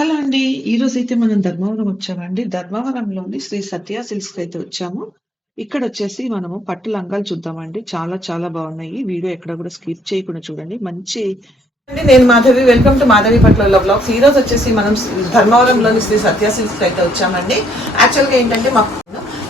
Hello అండి. ఈరోజైతే మనం ధర్మవరం వచ్చామండి. ధర్మవరంలోని శ్రీ సత్య సిల్క్స్‌కి అయితే వచ్చాము. ఇక్కడ వచ్చేసి మనము పట్టు లంగాలు చూద్దామండి. చాలా చాలా బాగున్నాయి. వీడియో ఎక్కడ కూడా స్కిప్ చేయకుండా చూడండి. మంచి అండి నేను మాధవి వెల్కమ్ టు మాధవి పట్ల బ్లాగ్స్ ఈ రోజు వచ్చేసి మనం ధర్మవరంలోని శ్రీ సత్య సిల్క్స్ అయితే వచ్చామండి యాక్చువల్గా ఏంటంటే మా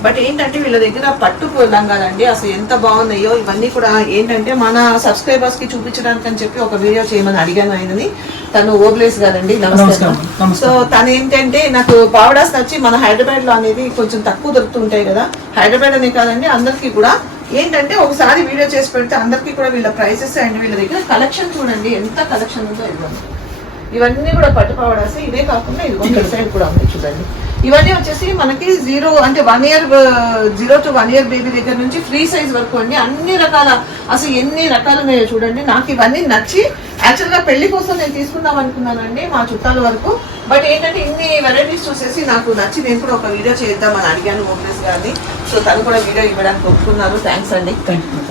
బట్ ఏంటంటే వీళ్ళ దగ్గర పట్టు లంగాలండి అసలు ఎంత బాగున్నాయో ఇవన్నీ కూడా ఏంటంటే మన సబ్స్క్రైబర్స్కి చూపించడానికి అని చెప్పి ఒక వీడియో చేయమని అడిగాను ఆయనని. తను ఓబ్లేస్ గారండి నమస్తే నమస్కారం. సో తను ఏంటంటే నాకు పావడాస్ నచ్చి మన హైదరాబాద్లో అనేది కొంచెం తక్కువ దొరుకుతుంటాయి కదా. హైదరాబాద్ అనే కాదండి అందరికీ కూడా. ఏంటంటే ఒకసారి వీడియో చేసి పెడితే అందరికీ కూడా వీళ్ళ ప్రైసెస్ అండ్ వీళ్ళ దగ్గర కలెక్షన్ చూడండి ఎంత కలెక్షన్ ఉందో ఇవ్వండి. ఇవన్నీ కూడా పట్టు పావడాస్ ఇవే కాకుండా ఇదిగోండి ఈ సైడ్ కూడా ఉంది చూడండి. ఇవన్నీ వచ్చేసి మనకి జీరో అంటే one year uh, zero to one year baby దగ్గర నుంచి ఫ్రీ సైజ్ వరకు అండి. అన్ని రకాల అసలు ఎన్ని రకాలు ఉన్నాయో చూడండి. నాకు ఇవన్నీ నచ్చి యాక్చువల్గా పెళ్ళి కోసం నేను తీసుకుందాం అనుకున్నానండి మా చుట్టాల వరకు. బట్ ఏంటంటే ఇన్ని వెరైటీస్ చూసేసి నాకు నచ్చి నేను కూడా ఒక వీడియో చేద్దామని అడిగాను ఓపెనెస్ గారిని. సో తను కూడా వీడియో ఇవ్వడానికి ఒప్పుకున్నారు. థ్యాంక్స్ అండి.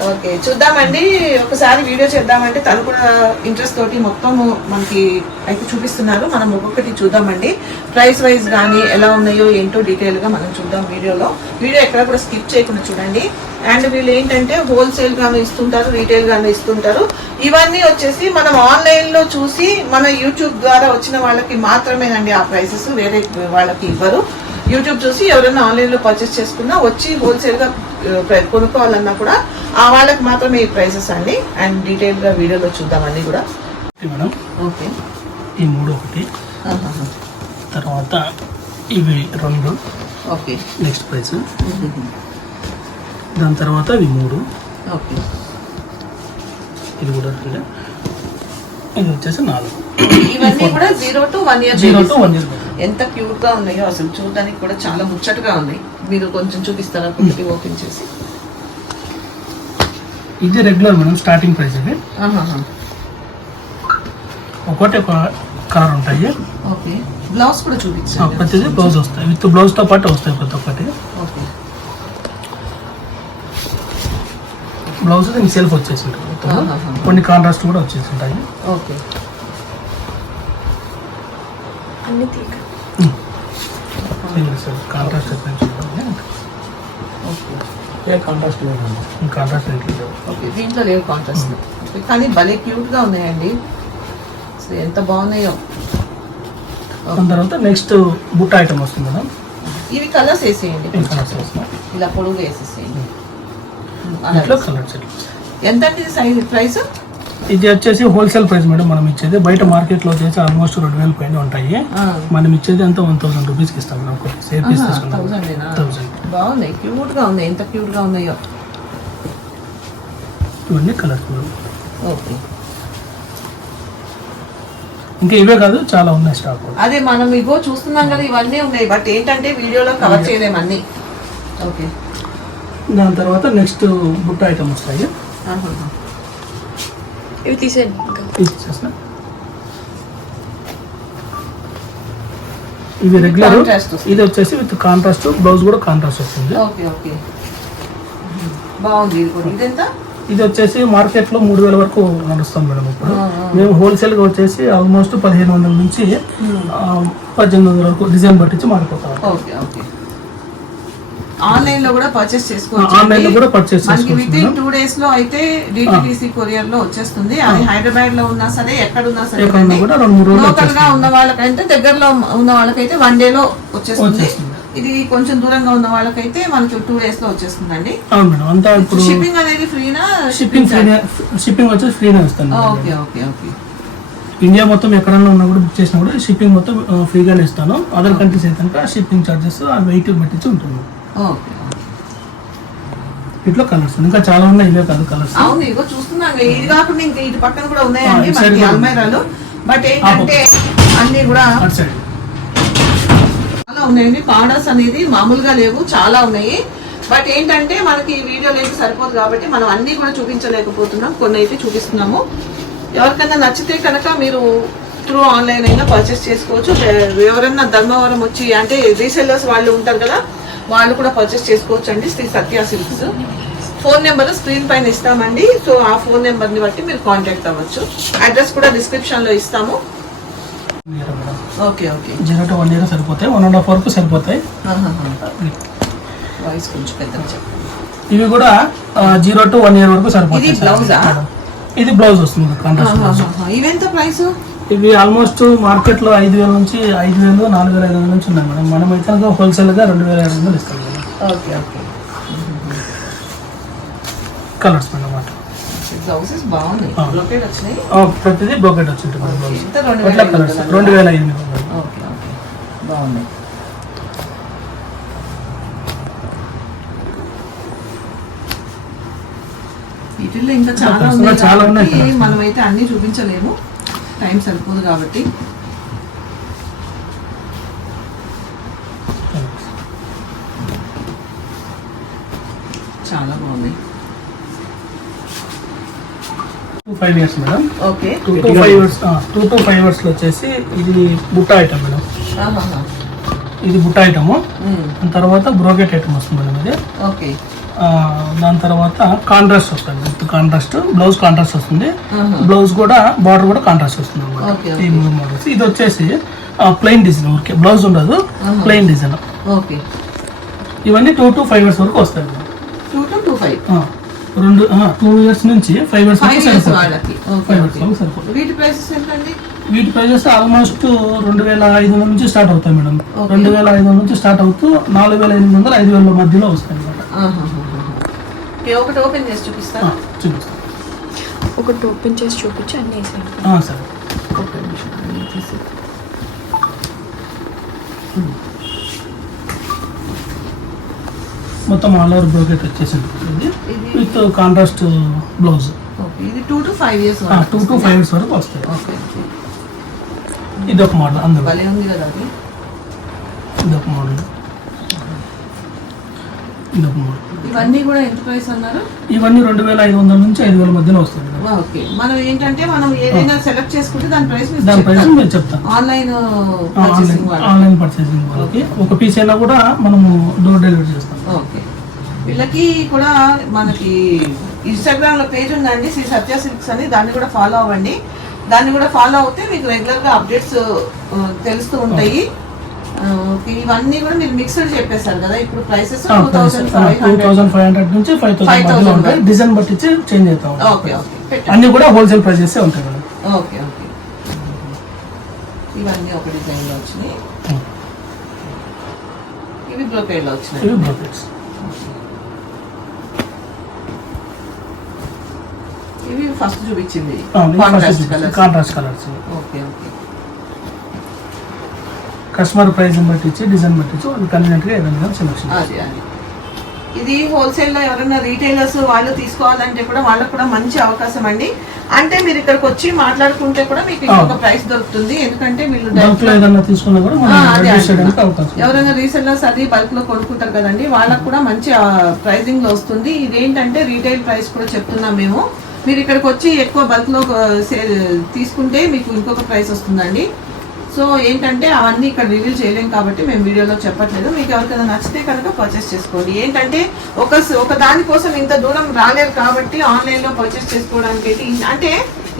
ఓకే చూద్దామండి. ఒకసారి వీడియో చేద్దామంటే తను కూడా ఇంట్రెస్ట్ తోటి మొత్తం మనకి అయితే చూపిస్తున్నారు. మనం ఒక్కొక్కటి చూద్దామండి. ప్రైస్ వైజ్ కానీ ఎలా ఉన్నాయో ఏంటో డీటెయిల్గా మనం చూద్దాం వీడియోలో. వీడియో ఎక్కడ కూడా స్కిప్ చేయకుండా చూడండి. అండ్ వీళ్ళు ఏంటంటే హోల్సేల్ గాను ఇస్తుంటారు రీటైల్ గాను ఇస్తుంటారు. ఇవన్నీ వచ్చేసి మనం ఆన్లైన్లో చూసి మన యూట్యూబ్ ద్వారా వచ్చిన వాళ్ళకి మాత్రమేనండి ఆ ప్రైసెస్ వేరే వాళ్ళకి ఇవ్వరు. యూట్యూబ్ చూసి ఎవరైనా ఆన్లైన్లో పర్చేస్ చేసుకున్నా వచ్చి హోల్సేల్గా ఆ, ప్ర- కొనుక్కోవాలన్నా కూడా ఆ వాళ్ళకి మాత్రమే ఈ ప్రైసెస్ అండి. అండ్ డీటెయిల్గా వీడియోలో చూద్దాం అన్ని కూడా. మేడం. ఓకే. ఈ మూడు ఒకటి. తర్వాత ఇవి రెండు. ఓకే. Next price. దాని తర్వాత ఇవి మూడు. ఓకే. ఇది కూడా రెండు. ఇది వచ్చేసి నాలుగు. ఇవన్నీ కూడా zero to one year zero to one year ఎంత క్యూట్గా ఉన్నాయో అసలు చూడడానికి కూడా చాలా ముచ్చటగా ఉన్నాయి. మీరు కొంచెం చూపిస్తారా ఒకటి ఓపెన్ చేసి? ఇది రెగ్యులర్ మేడం స్టార్టింగ్ ప్రైస్ ఇది. ఒకటి ఒక కలర్ ఉంటాయి. ఓకే. బ్లౌజ్ కూడా ఆ, చూపించండి ప్రతిదీ బ్లౌజ్ వస్తాయి. విత్ బ్లౌజ్తో పాటు వస్తాయి ప్రతి ఒక్కటి. ఓకే. బ్లౌజ్ దీనికి సెల్ఫ్ వచ్చేసి ఆహాహా. కొన్ని కాంట్రాస్ట్ కూడా వచ్చేసి ఉంటాయి okay. Contrast okay contrast contrast లేదు ఓకే దీంట్లో లేవు కాంట్రాస్ట్ కానీ భలే క్యూట్గా ఉన్నాయండి. అసలు ఎంత బాగున్నాయో. దాని తర్వాత నెక్స్ట్ బుట్ట ఐటమ్ వస్తుంది మేడం ఇవి కలర్స్ వేసేయండి ఇలా పొడుగు వేసేసేయండి. కలర్స్ ఎంత అండి ఇది సైజ్ ప్రైస్ ఇది వచ్చేసి హోల్సేల్ ప్రైస్ మేడం మనం ఇచ్చేది. బయట మార్కెట్లో వచ్చేసి ఆల్మోస్ట్ రెండు వేల పైన ఉంటాయి. మనం ఇచ్చేది అంతా వన్ థౌసండ్ రూపీస్కి ఇస్తాం మేడం. ఒకటి సేల్ పీస్ తీసుకున్నాం. బాగున్నాయి. క్యూట్గా ఉన్నాయి. ఎంత క్యూట్గా ఉన్నాయో. ఇవన్నీ కలర్స్ మేడం. ఓకే. ఇంకా ఇవే కాదు చాలా ఉన్నాయి స్టాక్ అదే మనం ఇగో చూస్తున్నాం కదా ఇవన్నీ ఉన్నాయి. బట్ ఏంటంటే వీడియోలో కవర్ చేయలేము అన్ని. ఓకే. దాని తర్వాత నెక్స్ట్ బుట్ట ఐటమ్ వస్తాయి. ఇవి తీసేయండి ఇంకా ఇది రెగ్యులర్. ఇది వచ్చేసి విత్ కాంట్రాస్ట్ బ్లౌజ్ కూడా కాంట్రాస్ట్ వస్తుంది. ఓకే ఓకే బాగుంది ఇది కూడా. ఇదెంత? ఇది వచ్చేసి మార్కెట్లో మూడు వేల వరకు నడుస్తాం మేడం ఇప్పుడు. మేము హోల్సేల్గా వచ్చేసి ఆల్మోస్ట్ పదిహేను వందల నుంచి ఆ, పద్దెనిమిది వందల వరకు డిజైన్ పట్టించి మారిపోతాం ఓకే ఓకే ఆన్లైన్లో కూడా పర్చేస్ ఆన్లైన్లో కూడా చేసుకోవచ్చు పర్చేస్ మనకి విత్ చేసుకోవచ్చు ఇన్ టూ డేస్లో అయితే డిటిడిసి కొరియర్లో వచ్చేస్తుంది. అది హైదరాబాద్లో ఉన్నా సరే ఎక్కడ ఉన్నా సరే లోకల్గా ఉన్న వాళ్ళకైతే దగ్గరలో ఉన్న వాళ్ళకైతే వన్ డే లో వచ్చేస్తుంది. ఇది కొంచెం దూరంగా ఉన్న వాళ్ళకైతే మనకి టూ డేస్లో వచ్చేస్తుందండి. అవును మేడం అంతా ఇప్పుడు షిప్పింగ్ అనేది ఫ్రీనా షిప్పింగ్ షిప్పింగ్ వచ్చేసి ఫ్రీనే madam. Okay okay okay India మొత్తం ఎక్కడన్నా ఉన్నా కూడా బుక్ చేసినా కూడా షిప్పింగ్ మొత్తం ఫ్రీగానే ఇస్తాను. అదర్ కంట్రీస్ అయితే కనుక షిప్పింగ్ చార్జెస్ ఆ వెయిట్ పెట్టించి ఉంటుంది. ఓకే. ఇట్లా కలర్స్ ఇంకా చాలా ఉన్నాయి ఇవే కాదు కలర్స్ అవును ఇగో చూస్తున్నాం కదా, ఇది కాకుండా ఇంకా ఇటు పక్కన కూడా ఉన్నాయండి మనకి అల్మైరాలు. బట్ ఏంటంటే అన్ని కూడా చాలా ఉన్నాయండి. పౌడర్స్ అనేది మామూలుగా లేవు చాలా ఉన్నాయి. బట్ ఏంటంటే మనకి ఈ వీడియో లేదు సరిపోదు కాబట్టి మనం అన్ని కూడా చూపించలేకపోతున్నాం. కొన్ని అయితే చూపిస్తున్నాము. ఎవరికైనా నచ్చితే కనుక మీరు త్రూ ఆన్లైన్ అయినా పర్చేస్ చేసుకోవచ్చు. ఎవరైనా ధర్మవరం వచ్చి అంటే రీసెల్లర్స్ వాళ్ళు ఉంటారు కదా వాళ్ళు కూడా పర్చేస్ చేసుకోవచ్చు అండి Sri Satya Silks. Phone number screen పైన ఇస్తామండి. సో ఆ ఫోన్ నెంబర్ని బట్టి మీరు కాంటాక్ట్ అవ్వచ్చు. అడ్రస్ కూడా డిస్క్రిప్షన్లో ఇస్తాము. Okay okay zero to one year సరిపోతాయి. వన్ అండ్ హాఫ్ వరకు సరిపోతాయి. వాయిస్ కొంచెం పెద్దగా చెప్పండి. ఇవి కూడా జీరో టు వన్ ఇయర్ వరకు సరిపోతాయి ఇది. బ్లౌజా? ఇది బ్లౌజ్ వస్తుంది కాంట్రాస్ట్ బ్లౌజ్ ఇవెంత ప్రైస్ ఇవి ఆల్మోస్ట్ మార్కెట్లో ఐదు వేల నుంచి ఐదు వేలు నాలుగు వేల ఐదు వందల నుంచి ఉన్నాయి మేడం. మనం అయితే హోల్సేల్గా రెండు వేల ఐదు వందలు ఇస్తాం madam. Okay okay. Colours madam అన్నమాట. బ్లౌజెస్ బాగున్నాయి. బ్లొకేట్ వచ్చినాయి? ప్రతిదీ మేడం బ్లౌజ్. వేల అట్లా కలర్స్? రెండు వేల మేడం. Okay okay. బాగున్నాయి. వీటిల్లో ఇంకా చాలా ఉన్నాయి. మనమైతే అన్ని చూపించలేము. టైం సరిపోదు కాబట్టి. చాలా two five years madam okay two to five years two to five ఇయర్స్లో వచ్చేసి ఇది బుట్ట ఐటమ్ మేడం. ఇది బుట్ట ఐటమ్ దాని తర్వాత బ్రోకెట్ ఐటమ్ వస్తుంది మేడం ఇది. ఓకే దాని తర్వాత కాంట్రాస్ట్ వస్తుంది. విత్ కాంట్రాస్ట్ బ్లౌజ్ కాంట్రాస్ట్ వస్తుంది. బ్లౌజ్ కూడా బార్డర్ కూడా కాంట్రాస్ట్ వస్తుంది అన్నమాట. ఈ మూడు మోడల్స్ ఇది వచ్చేసి ప్లెయిన్ డిజైన్ ఊరికే బ్లౌజ్ ఉండదు ప్లెయిన్ డిజైన్ ఓకే. ఇవన్నీ టూ టు ఫైవ్ ఇయర్స్ వరకు వస్తాయి రెండు టూ ఇయర్స్ నుంచి ఫైవ్ ఇయర్స్ వరకు సరిపోతుంది వాళ్ళకి. Okay five years okay. వరకు సరిపోతుంది వీటి ప్రైజెస్ ఆల్మోస్ట్ రెండు వేల ఐదు వందల నుంచి స్టార్ట్ అవుతాయి మేడం. రెండు వేల ఐదు వందల నుంచి స్టార్ట్ అవుతూ నాలుగు వేల ఎనిమిది వందల ఐదు వేల మధ్యలో వస్తాయి అనమాట. ఓకే, ఒకటి ఓపెన్ చేసి చూపిస్తారా చూపిస్తాను ఒకటి ఓపెన్ చేసి చూపించి అన్నీ వేసాను ఆ, సరే. ఒక్క నిమిషం తీసి. మొత్తం ఆల్ ఓవర్ బ్రోకెట్ వచ్చేసి ఉంటుంది ఇది విత్ కాంట్రాస్ట్ బ్లౌజ్ ఓకే ఇది two to five years two to five years వరకు వస్తాయి. Okay okay. ఇది ఒక మోడల్ అందులో. భలే ఉంది కదా అది. ఇది ఒక మోడల్ ఇది ఒక మోడల్ ఇవన్నీ కూడా ఎంత ప్రైస్ అన్నారు? ఇవన్నీ రెండు వేల ఐదు వందల నుంచి ఐదు వేల మధ్యలో ఆ, ఓకే. మనం ఏంటంటే మనం ఏదైనా సెలెక్ట్ చేసుకుంటే దాని ప్రైస్ దాని ప్రైస్ మీరు చెప్తాను ఆన్లైన్ ఆన్లైన్ పర్చేసింగ్ వాళ్ళు ఆన్లైన్ పర్చేసింగ్ వాళ్ళకి. ఒక పీస్ అయినా కూడా మనము డోర్ డెలివరీ చేస్తాం. ఓకే. వీళ్ళకి కూడా మనకి ఇన్స్టాగ్రామ్లో పేజ్ ఉందండి. శ్రీ సత్య సిల్క్స్ అని. దాన్ని కూడా ఫాలో అవ్వండి. దాన్ని కూడా ఫాలో అవుతే మీకు రెగ్యులర్గా అప్డేట్స్ తెలుస్తూ ఉంటాయి. ఇవన్నీ కూడా మీరు మిక్స్డ్ చెప్పేశారు కదా ఇప్పుడు prices two thousand five hundred నుంచి ఫైవ్ థౌసండ్ 5,000 మధ్యలో ఉంటాయి. డిజైన్ బట్టి చేంజ్ అవుతా ఓకే ఓకే అన్ని కూడా హోల్సేల్ ప్రైజెస్ ఉంటాయి మేడం. ఓకే ఓకే ఇవన్నీ ఒక డిజైన్లో వచ్చినాయి ఇవి బ్రోకేడ్లో వచ్చినాయి. ఇవి బ్రోకెట్స్ ఇవి ఫస్ట్ చూపించింది. Contrast colours okay okay customer price బట్టి ఇచ్చి డిజైన్ బట్టి ఇచ్చి వాళ్ళు కన్వీనియంట్గా ఏదైనా సెలెక్షన్ అది అది. ఇది హోల్సేల్లో ఎవరైనా రీటైలర్స్ వాళ్ళు తీసుకోవాలంటే కూడా వాళ్ళకు కూడా మంచి అవకాశం అండి. అంటే మీరు ఇక్కడికి వచ్చి మాట్లాడుకుంటే కూడా మీకు ఇంకొక ప్రైస్ దొరుకుతుంది. ఎందుకంటే వీళ్ళు. ఎవరైనా రీసెల్లర్స్ అది బల్క్లో కొనుక్కుంటారు కదండి వాళ్ళకు కూడా మంచి ప్రైజింగ్లో వస్తుంది. ఇదేంటంటే రీటైల్ ప్రైస్ కూడా చెప్తున్నాం మేము. మీరు ఇక్కడికి వచ్చి ఎక్కువ బల్క్లో తీసుకుంటే మీకు ఇంకొక ప్రైస్ వస్తుందండి. సో ఏంటంటే అవన్నీ ఇక్కడ రివీల్ చేయలేం కాబట్టి మేము వీడియోలో చెప్పట్లేదు. మీకు ఎవరికైనా నచ్చితే కనుక పర్చేస్ చేసుకోండి. ఏంటంటే ఒక ఒక దానికోసం ఇంత దూరం రాలేరు కాబట్టి ఆన్లైన్లో పర్చేస్ చేసుకోవడానికి అయితే అంటే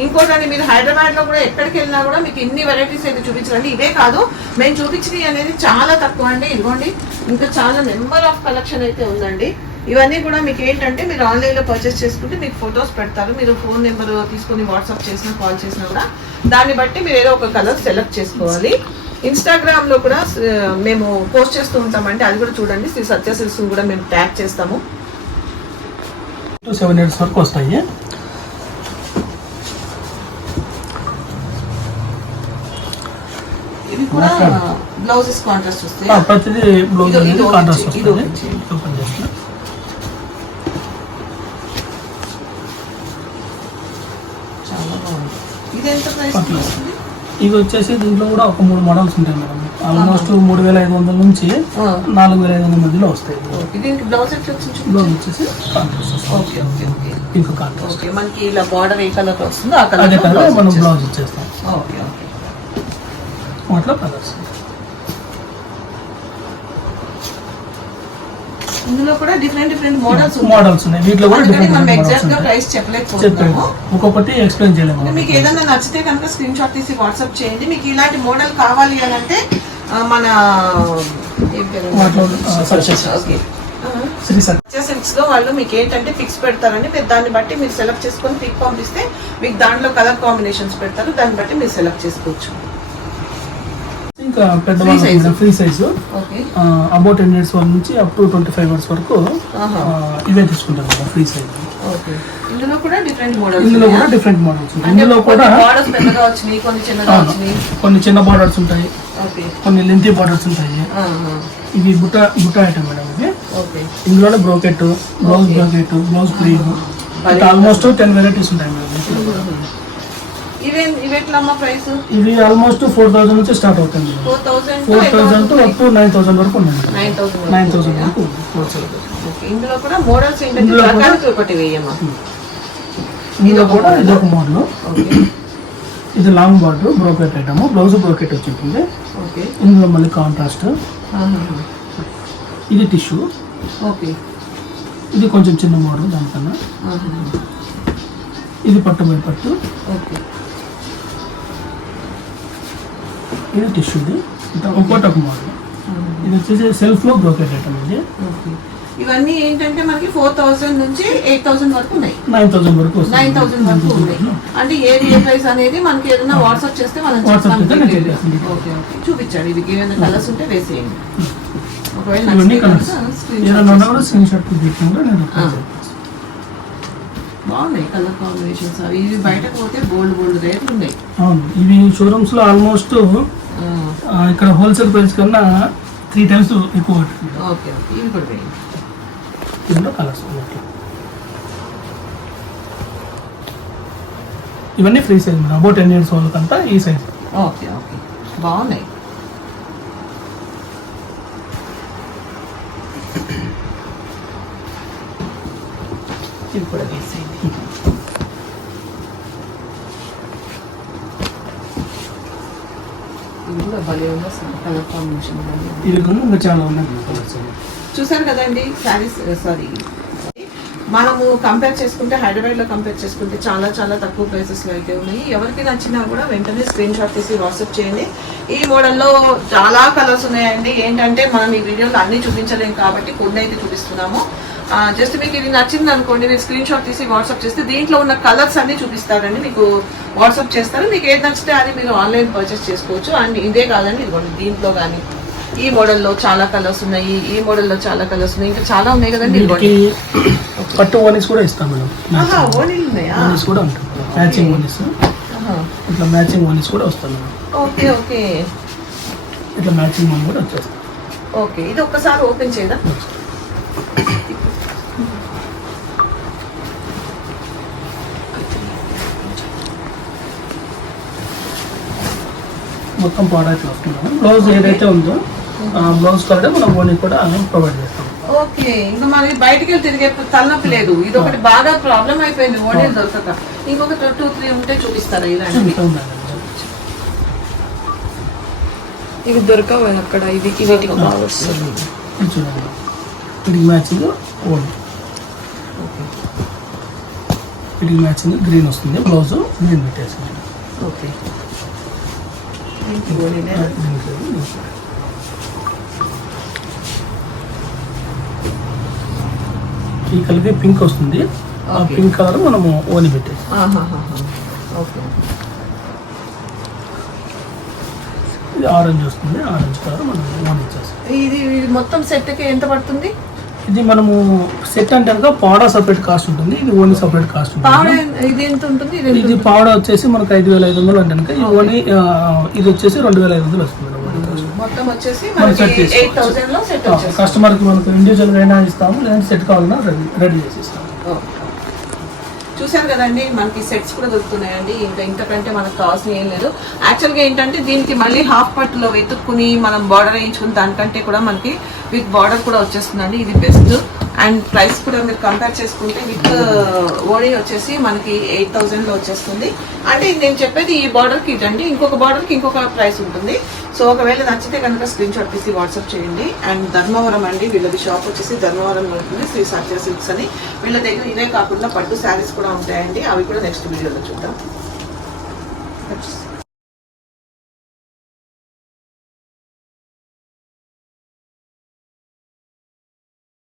ఇంకోటండి మీరు హైదరాబాద్లో కూడా ఎక్కడికి వెళ్ళినా కూడా మీకు ఇన్ని వెరైటీస్ అయితే చూపించాలండి ఇవే కాదు మేము చూపించినవి అనేది చాలా తక్కువ అండి. ఇదిగోండి ఇంకా చాలా నెంబర్ ఆఫ్ కలెక్షన్ అయితే ఉందండి. ఇవన్నీ కూడా మీకు ఏంటంటే మీరు ఆన్లైన్లో పర్చేస్ చేసుకుంటే మీకు ఫొటోస్ పెడతారు. మీరు ఫోన్ నెంబర్ తీసుకొని వాట్సాప్ చేసినా కాల్ చేసినా కూడా దాన్ని బట్టి మీరు ఏదో ఒక కలర్ సెలెక్ట్ చేసుకోవాలి. ఇన్స్టాగ్రామ్లో కూడా మేము పోస్ట్ చేస్తూ ఉంటామంటే అది కూడా చూడండి. శ్రీ సత్య కూడా మేము ట్యాగ్ చేస్తాము. టూ సెవెన్ ఇయర్స్ వరకు వస్తాయి. కూడా బ్లౌజెస్ కాంట్రాస్ట్ వస్తాయి ఆ, ప్రతిదీ బ్లౌజ్ ఇది- ఇది అనేది ఓపెన్ కాంట్రాస్ట్ చేయి, ఇది వస్తుంది. ఓపెన్ చేయండి. ఓపెన్ చేస్తున్నా. చాలా బాగుంది. ఇది ఎంత ప్రైస్ పట్ల. వస్తుంది? ఇవి వచ్చేసి దీంట్లో కూడా ఒక మూడు మోడల్స్ ఉంటాయి మేడం. ఆల్మోస్ట్ మూడు వేల ఐదు వందల నుంచి నాలుగు వేల ఐదు వందల మధ్యలో వస్తాయి. బ్లౌజ్ వచ్చేసి okay okay okay. Pink contrast okay. మనకి ఇలా బార్డర్ ఏ కలర్ వస్తుందో ఆ కలర్ మనం బ్లౌజ్ ఇచ్చేస్తాం. ఓకే వాటిలో కలర్స్ ఇందులో కూడా డిఫరెంట్ డిఫరెంట్ మోడల్స్ మోడల్స్ ఉన్నాయి. వీటిలో కూడా డిఫరెంట్ మనం ఎగ్జాక్ట్గా ప్రైస్ చెప్పలేకపోతున్నాము. ఒక్కొక్కటి ఎక్స్ప్లెయిన్ చేయలేము మీకు ఏదైనా నచ్చితే కనుక స్క్రీన్ షాట్ తీసి వాట్సాప్ చేయండి. మీకు ఇలాంటి మోడల్ కావాలి అని అంటే మన సిల్క్స్లో వాళ్ళు మీకు ఏంటంటే ఫిక్స్ పెడతారండి మీరు దాన్ని బట్టి మీరు సెలెక్ట్ చేసుకొని పిక్ పంపిస్తే మీకు దాంట్లో కలర్ కాంబినేషన్స్ పెడతారు. దాన్ని బట్టి మీరు సెలెక్ట్ చేసుకోవచ్చు. ఇంకా పెద్ద. Free size about ten years వరకు నుంచి up to twenty five years వరకు ఇవే తీసుకుంటారు కదా ఫ్రీ సైజ్ ఓకే ఇందులో కూడా డిఫరెంట్ మోడల్స్ ఇందులో కూడా ఇందులో కొన్ని చిన్న బార్డర్స్ ఉంటాయి. కొన్ని లెంతీ బార్డర్స్ ఉంటాయి. ఇవి బుట్ట బుట్ట ఐటమ్ మేడం ఇది. ఓకే ఇందులోనే brocade blouse brocade blouse cream almost ten varieties ఉంటాయి మేడం. ఇవే ఇవెట్లమ్మా ప్రైస్? ఇవి ఆల్మోస్ట్ ఫోర్ థౌసండ్ నుంచి స్టార్ట్ అవుతుంది four thousand to up to nine thousand వరకు ఉన్నాయి. నైన్ థౌసండ్ వరకు ఇందులో కూడా మోడల్స్ ఇందులో కూడా- ఇది ఒక మోడల్. ఓకే. ఇది long border brocade item blouse brocade వచ్చి ఉంటుంది ఓకే. ఇందులో మళ్ళీ కాంట్రాస్ట్. ఇది టిష్యూ. ఓకే. ఇది కొంచెం చిన్న మోడల్ దానికన్నా. ఇది పట్టు పట్టు. ఓకే. ఇది టిష్యూది. ఇంకోటి ఒక మోడల్. ఇది వచ్చేసి సెల్ఫ్లో బ్రోకెట్ ఐటమ్ ఇది ఇవన్నీ ఏంటంటే మనకి ఫోర్ థౌసండ్ నుంచి ఎయిట్ థౌసండ్ వరకు ఉన్నాయి. నైన్ థౌసండ్ వరకు నైన్ థౌసండ్ వరకు ఉన్నాయి. అంటే ఏది ఏ ప్రైస్ అనేది మనకి ఏదైనా వాట్సాప్ చేస్తే మనం. Okay okay. చూపించండి. ఇవి ఏమైనా కలర్స్ ఉంటే వేసేయండి. ఒకవేళ. బాగున్నాయి కలర్ కాంబినేషన్స్ అవి. ఇవి బయటకు పోతే బోల్డ్ బోల్డ్ రేట్లు ఉన్నాయి. ఇవి షోరూమ్స్లో ఆల్మోస్ట్ ఇక్కడ హోల్సేల్ ప్రైస్ కన్నా త్రీ టైమ్స్ ఎక్కువ ఓకే ఇవి కూడా ఇందులో కలర్స్ ఇవన్నీ free size madam. About ten years వాళ్ళకంతా ఈ సైజ్ ఓకే ఓకే. బాగున్నాయి. ఇవి కూడా వేసేయండి. ఇది కూడా భలే కలర్ కాంబినేషన్ ఇంకా చాలా ఉన్నాయి. కలర్స్ చూసారు కదండి శారీస్ సారీ. మనము కంపేర్ చేసుకుంటే హైదరాబాద్లో కంపేర్ చేసుకుంటే చాలా చాలా తక్కువ ప్రైసెస్లో అయితే ఉన్నాయి. ఎవరికి నచ్చినా కూడా వెంటనే స్క్రీన్ షాట్ తీసి వాట్సాప్ చేయండి. ఈ మోడల్లో చాలా కలర్స్ ఉన్నాయండి. ఏంటంటే మనం ఈ వీడియోలో అన్ని చూపించలేం కాబట్టి కొన్ని అయితే చూపిస్తున్నాము. జస్ట్ మీకు ఇది నచ్చింది అనుకోండి మీరు స్క్రీన్ షాట్ తీసి వాట్సాప్ చేస్తే దీంట్లో ఉన్న కలర్స్ అన్ని చూపిస్తారండి. మీకు వాట్సాప్ చేస్తారు. మీకు ఏది నచ్చితే అది మీరు ఆన్లైన్ పర్చేస్ చేసుకోవచ్చు. అండ్ ఇదే కాదండి ఇదిగోండి దీంట్లో కానీ ఈ మోడల్లో చాలా కలర్స్ ఉన్నాయి ఈ మోడల్లో చాలా కలర్స్ ఉన్నాయి. ఇంకా చాలా ఉన్నాయి కదండి పట్టు ఓనీస్ కూడా ఇస్తాం మేడం ఓనీస్ కూడా ఉంటాయి. మ్యాచింగ్ ఓనీస్. ఇట్లా మ్యాచింగ్ ఓనీస్ కూడా వస్తాయి మేడం ఓకే ఓకే ఇట్లా మ్యాచింగ్ ఓన్ కూడా వచ్చేస్తాయి. ఓకే ఇది ఒక్కసారి ఓపెన్ చేయదా మొత్తం ప్రోడక్ట్ వస్తున్నాం బ్లౌజ్ ఏదైతే ఉందో ఆ బ్లౌజ్ కలర్ మనం ఓనీ కూడా ప్రొవైడ్ చేస్తాం. ఓకే ఇంకా మనకి బయటికి వెళ్ళి తిరిగే తలనొప్పి లేదు. ఇది ఒకటి బాగా ప్రాబ్లం అయిపోయింది ఓణీలు దొరకక. ఇంకొక టూ త్రీ ఉంటే చూపిస్తారా ఇలాంటివి? ఉండాలి ఇవి దొరకవు అక్కడ ఇది వీటికి బాగా వస్తుంది వీటికి మ్యాచింగ్ ఓన్. వీటికి మ్యాచింగ్ గ్రీన్ వస్తుంది. బ్లౌజ్ గ్రీన్ పెట్టేసింది ఓకే. ఈ కలిపి పింక్ వస్తుంది. ఆ. పింక్ కలర్ మనము ఓని పెట్టేసి. ఓకే. ఇది ఆరెంజ్ వస్తుంది. ఆరెంజ్ కలర్ మనం ఇది మొత్తం సెట్కి ఎంత పడుతుంది? ఇది మనము సెట్ అంటే కనుక పావడా సపరేట్ కాస్ట్ ఉంటుంది ఇది ఓన్లీ సపరేట్ కాస్ట్ ఉంటుంది. ఇది ఇది ఇది పావడా వచ్చేసి మనకు ఐదు వేల ఐదు వందలు అంటే కనుక ఈ ఓన్లీ ఇది వచ్చేసి రెండు వేల ఐదు వందలు వస్తుంది కస్టమర్కి మనకు ఇండివిజువల్గా అయినా ఇస్తాము లేదంటే సెట్ కావాలన్నా రెడీ రెడీ చేసి ఇస్తాము. చూసారు కదండి మనకి సెట్స్ కూడా దొరుకుతున్నాయండి. ఇంకా ఇంతకంటే మనకు కావాల్సిన ఏం లేదు. యాక్చువల్గా ఏంటంటే దీనికి మళ్ళీ హాఫ్ పట్టులో వెతుక్కుని మనం బార్డర్ వేయించుకుని దానికంటే కూడా మనకి విత్ బార్డర్ కూడా వచ్చేస్తుందండి. ఇది బెస్ట్ అండ్ ప్రైస్ కూడా మీరు కంపేర్ చేసుకుంటే విత్ uh, ఓడి వచ్చేసి మనకి ఎయిట్ థౌజండ్లో వచ్చేస్తుంది. అంటే నేను చెప్పేది ఈ బార్డర్కి ఇదండి ఇంకొక బార్డర్కి ఇంకొక ప్రైస్ ఉంటుంది. సో ఒకవేళ నచ్చితే కనుక స్క్రీన్ షాట్ తీసి వాట్సాప్ చేయండి. అండ్ ధర్మవరం అండి. వీళ్ళది షాప్ వచ్చేసి ధర్మవరంలో ఉంటుంది శ్రీ సత్య సిల్క్స్ అని. వీళ్ళ దగ్గర ఇవే కాకుండా పట్టు శారీస్ కూడా ఉంటాయండి. అవి కూడా నెక్స్ట్ వీడియోలో చూద్దాం. వచ్చేసి